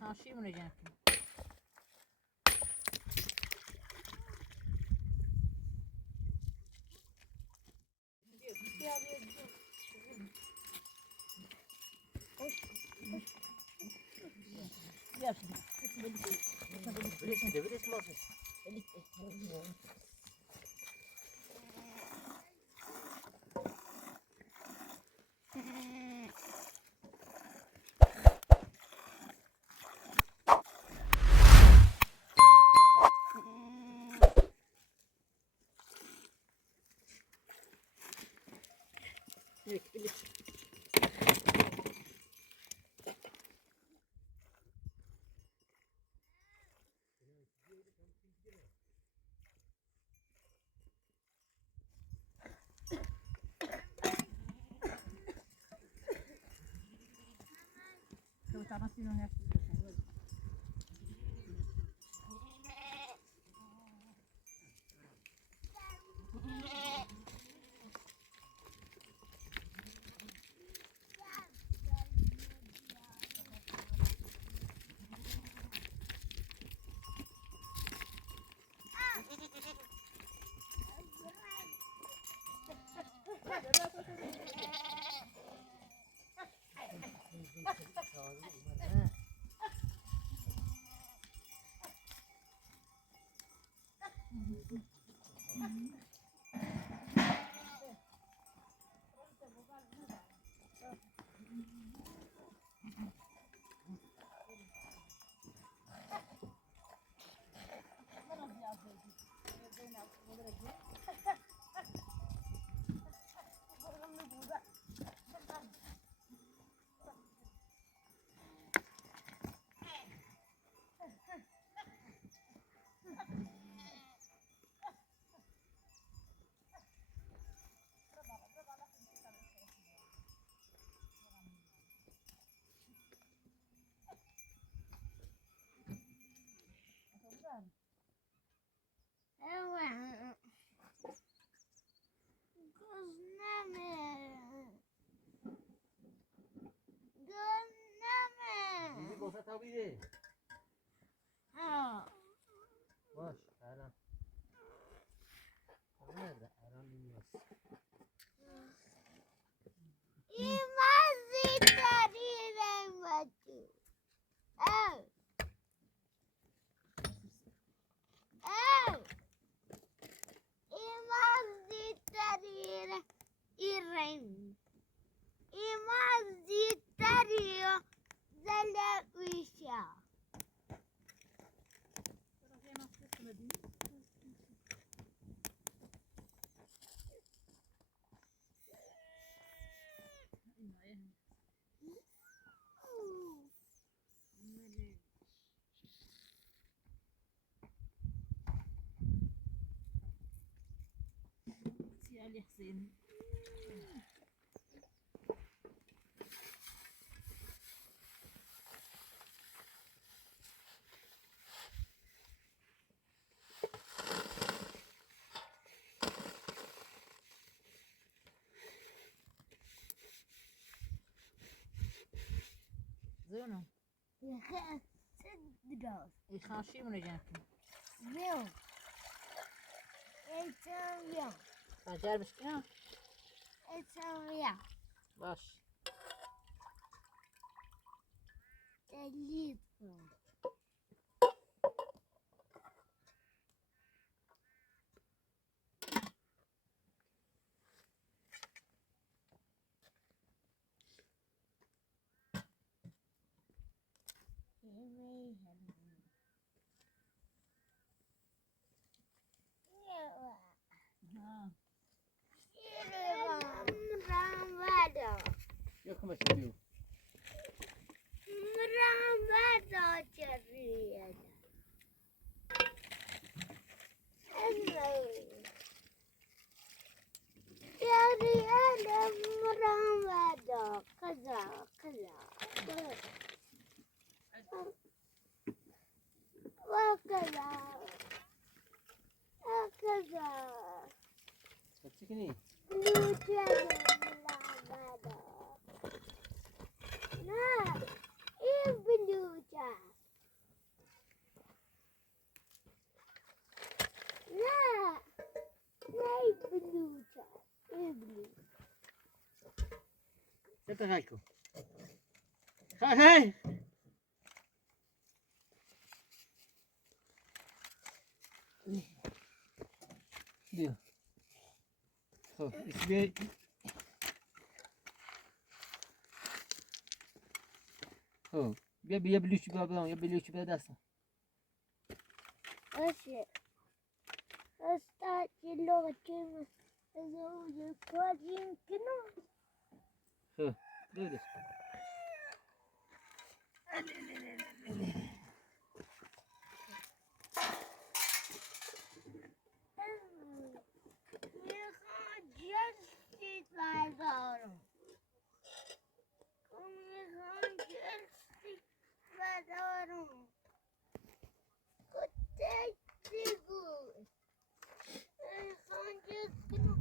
خاشي من جنب باش الان الان نیست این مزید داری نمیدی او این مزید داری ایران این مزید داری زلویشا يا حسين زينو يخاشي من جنب زيو ايتام راجع بسكنا ايتام باش تليفون ياكم اشتريو تسكني لا، ايه بلوجة Zet er gelijk op. Ga heen. Duw. Zo, is weer. Oh, بیا بلوچی بابا یا بلوچی به دستم. باشه استاد لوچیم زوج کاریم کنم خب بده. میخوام جستی بردارم میخوام جستی بردارم کتک دیگو میخوام جستی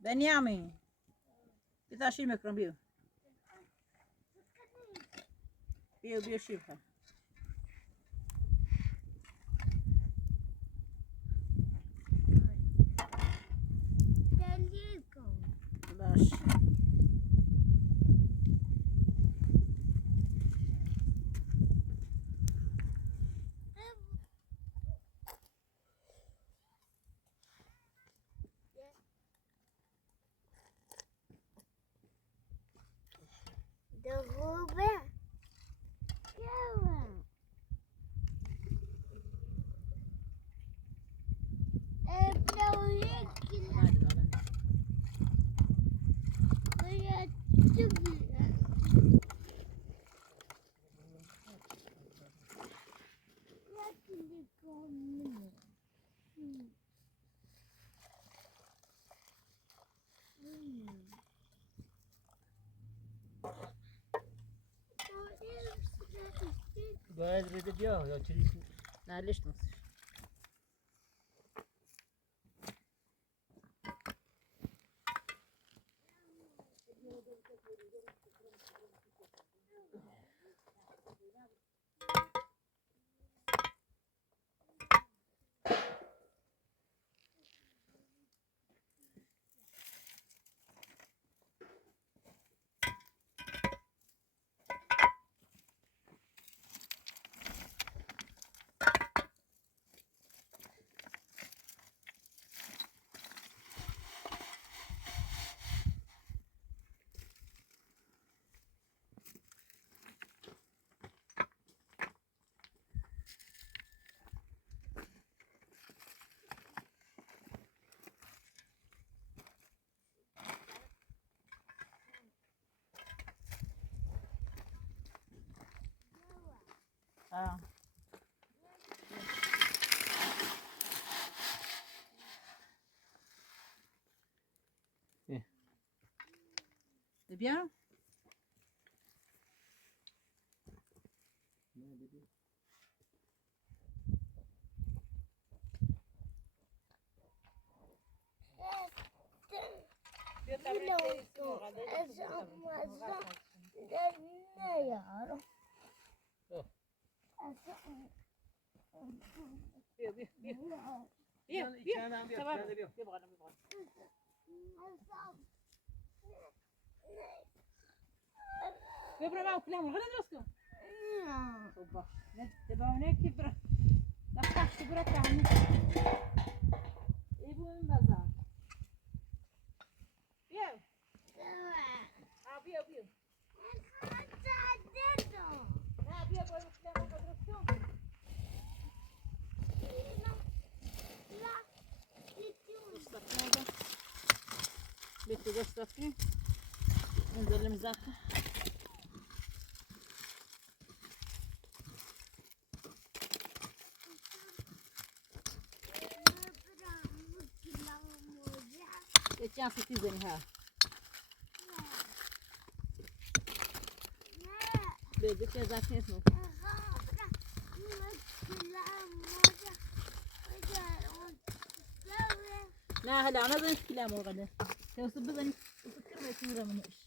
بنیامین بذار شیر میکنم بیو بیو شیر کن دلیل کن باش ده خوبه کیوان ابلو یکی باید تو بیرن یکی کنه باید بده بیا یا چیزی. نه لیش نصف بیا بیا ببره ما وكلام غير درسكم صباح تبقى هناك كبرة لا تحت كبرة تعمل يبو من بازار بيو بيو بيو لا بيو بيو وكلام غير درسكم بيتو قصتي ننزل المزاقة كان ستيزن ها بيبي كذا اسمه لا هلا انا زين كلام وغدا توصل بزن وفكر ما يصير منش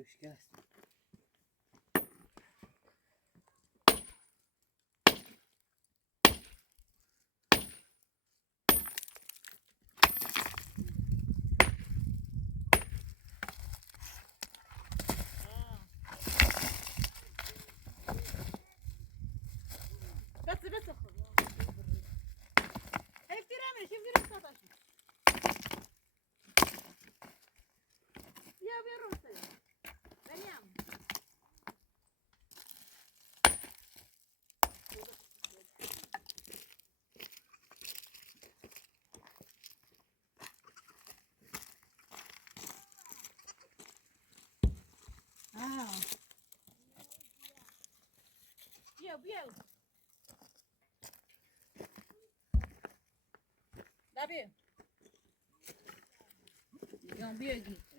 وش كاس بس هاي كتير عمل شوف كتير استطاع يا بيروح بنيام بيو ده بيو يوم بيو جيت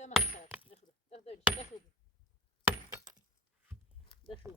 زي ما اختار دخل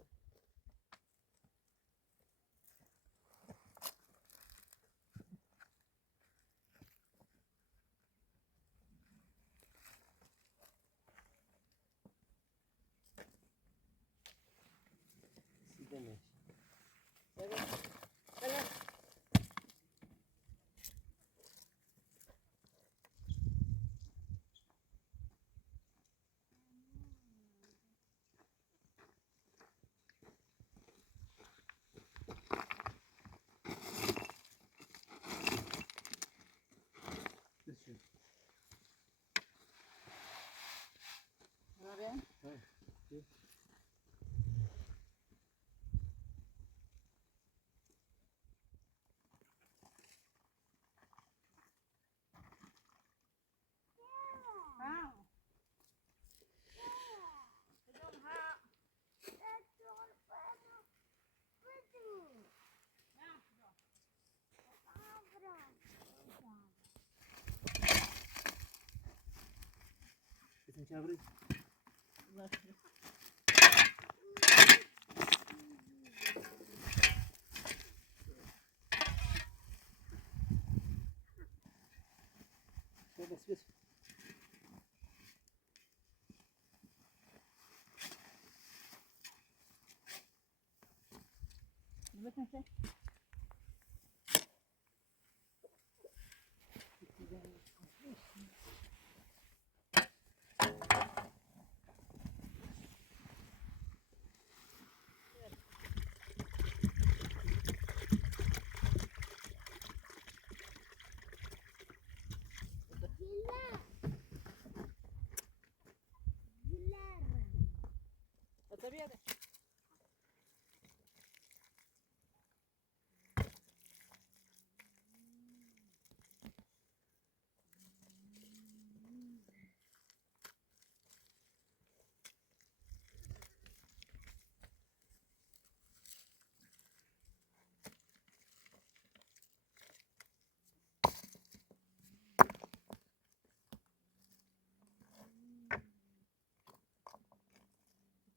Yavrum. Allah şükür. Bas. Bakın sen. Tabii hadi.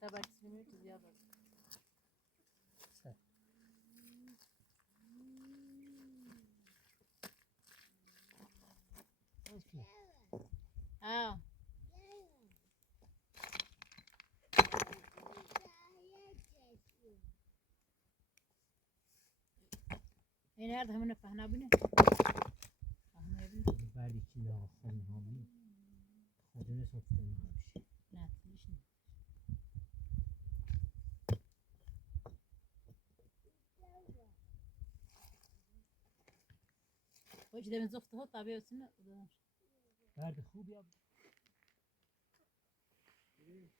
Tabii ismini yazıyor. Ha. Nerede hemen fahna bine? Fahna bine. بعد içinde alsam abi. Kadını sattım. Ne yapıyorsun? O işte ben zoktu hot tabii olsun. بعد خوب یا Evet.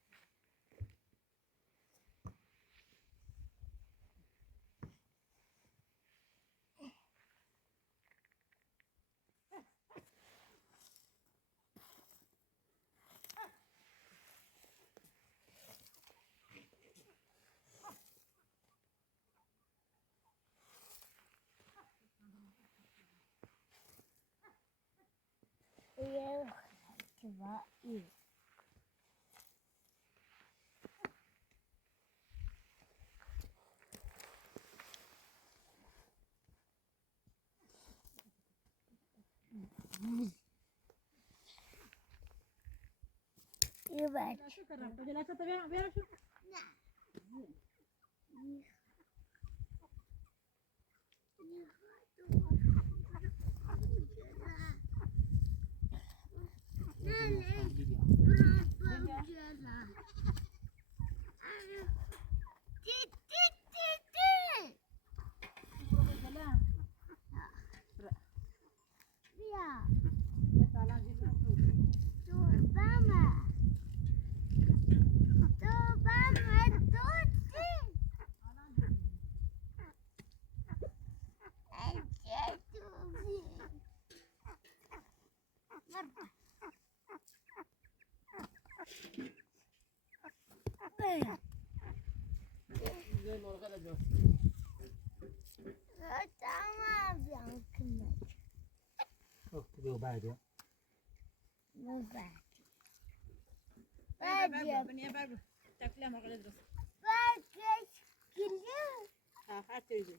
زي ما الغلا جوه Tamam yankımak. وقت بيو بعد يا Bu bak. بني بربو تاكلها مرة غلط بس Bak geliyor. ها حتى يجي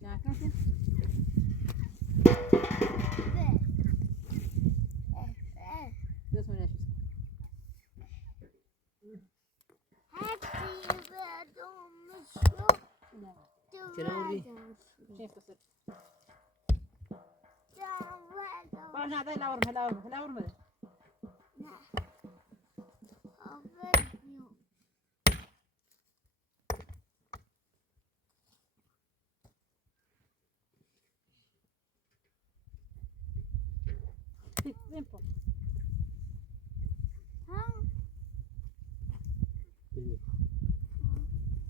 لا كنت بس ما نشوف Hepsi dolmuşu. Kenarı. شايف تصير بعد هذا لا ورمه لا ورمه simple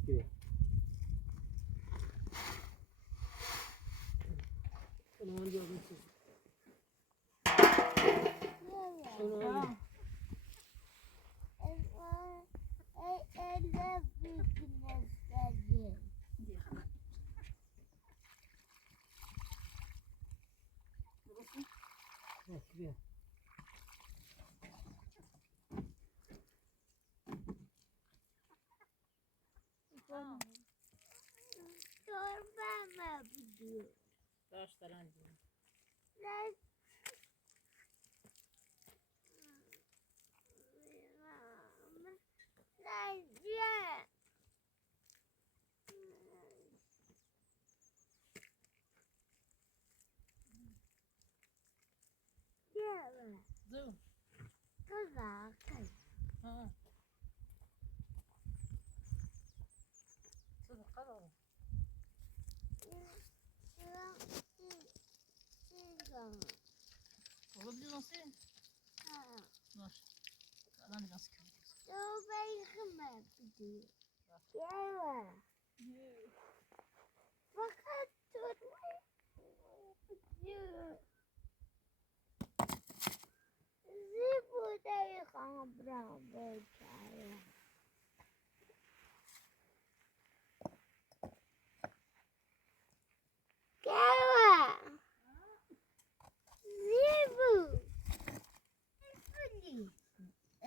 كده انا عندي اغنيه آه. Torba budu. داشتن دیگه. Las Las زو. Kazakay. آه. صدق قدر. والله بدي نصين. ماشي. أنا نجلس كذي. Torba yıkama budu. Yava. Fakat torba budu. Zibuda yıkama bravo çaya. Yava. Zibu. Fili.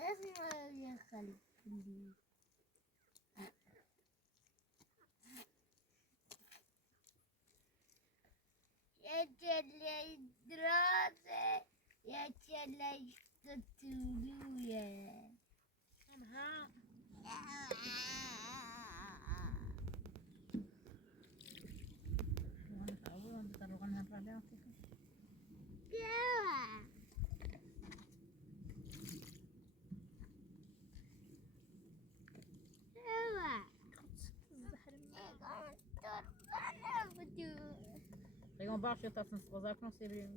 اسمع يا خليل. يا جلي دراسة يا جلي كتولوية. أنا أول ما بتروح لنا الرابعة. يا Lägg bara köta sen så där kan se det.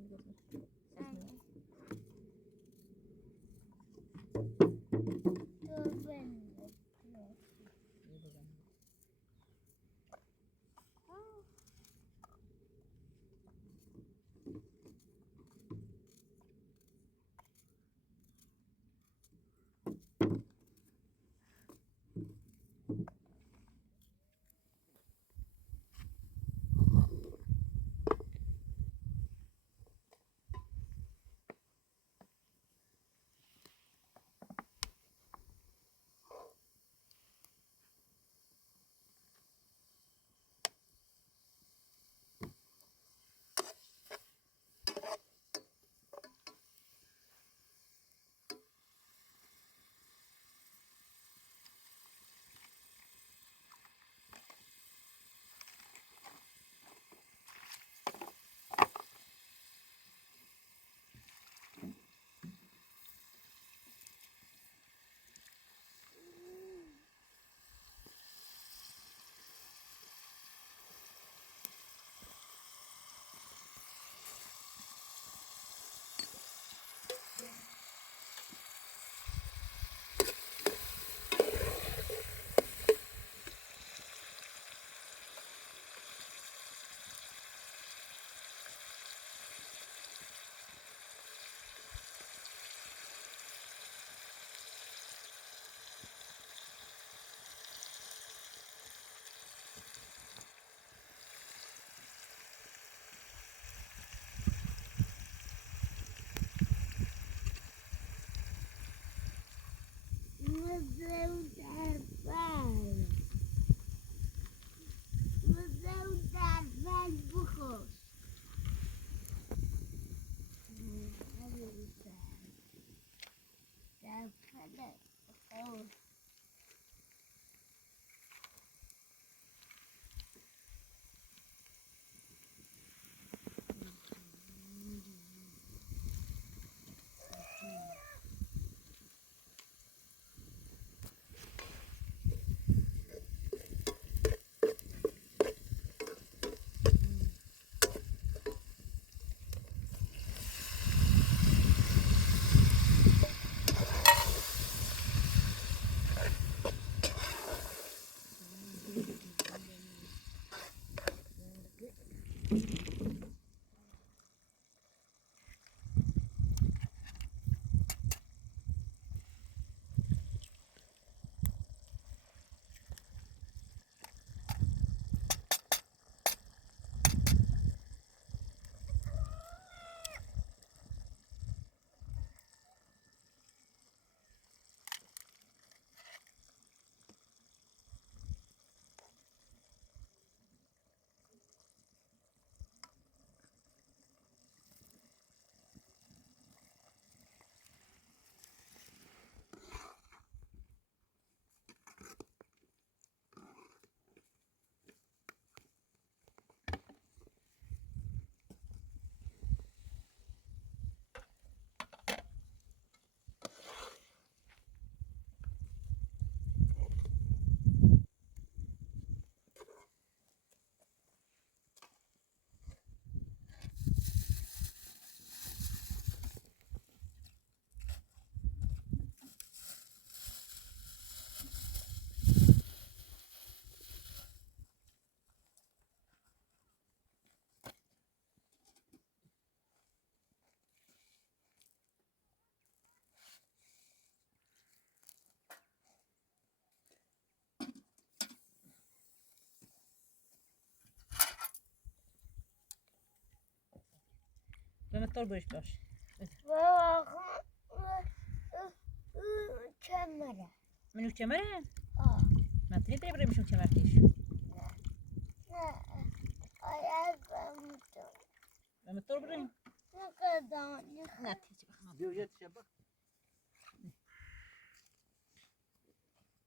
Mehmet dur bölüş baş. Çemere. Menü çemere. Aa. Matri de bırakmışım çemer kiş. Ayağım. Mehmet dur bırakayım. Ne kadar? Natice bak. Diyor ya şey bak.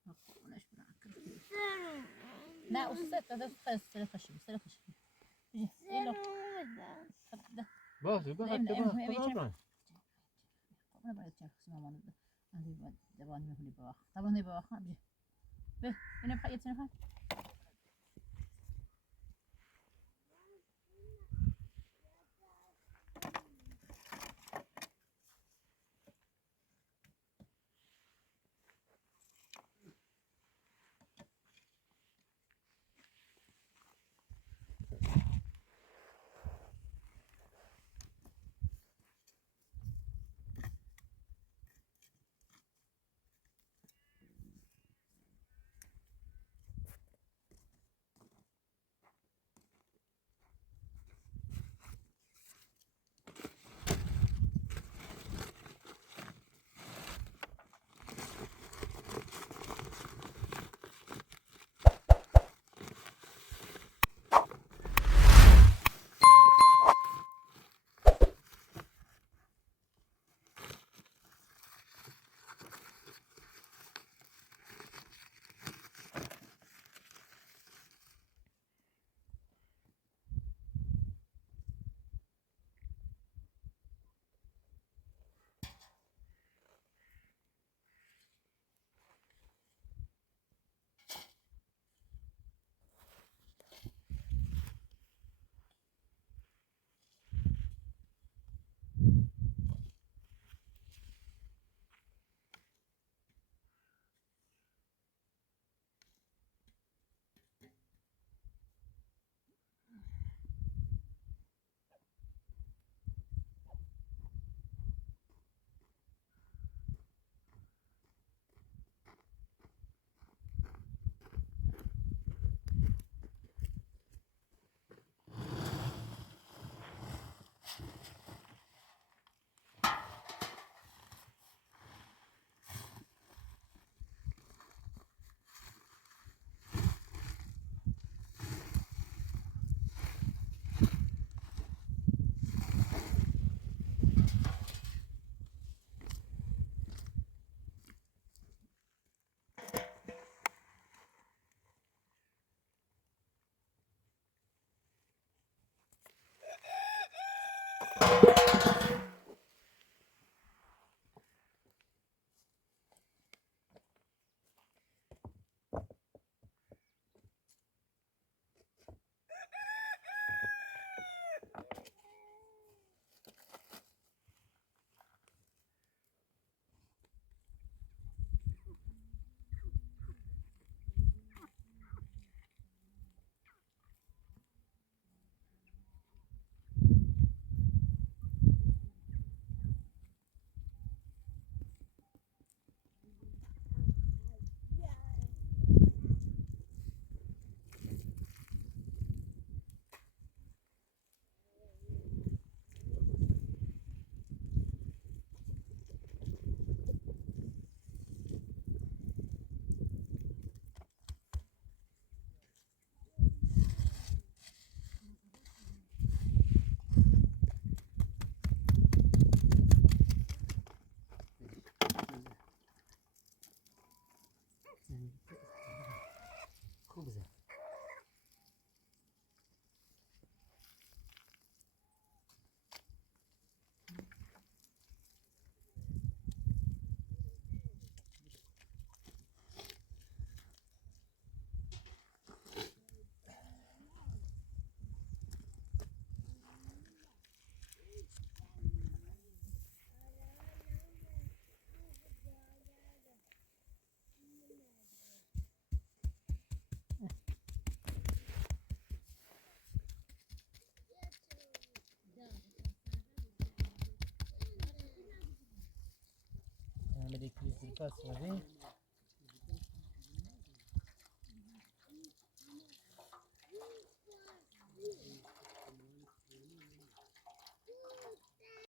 Bak konuş bırakın. Ne usta da sıra kaşım sıra kaşım. Elo. Bak bak hatta bak. Bana bak çek simamanı da. Hadi devam edelim bak. Tamam ne bak abi. Be, ne bak yetsene bak. खूप güzel. Amerika'yı sürpas var.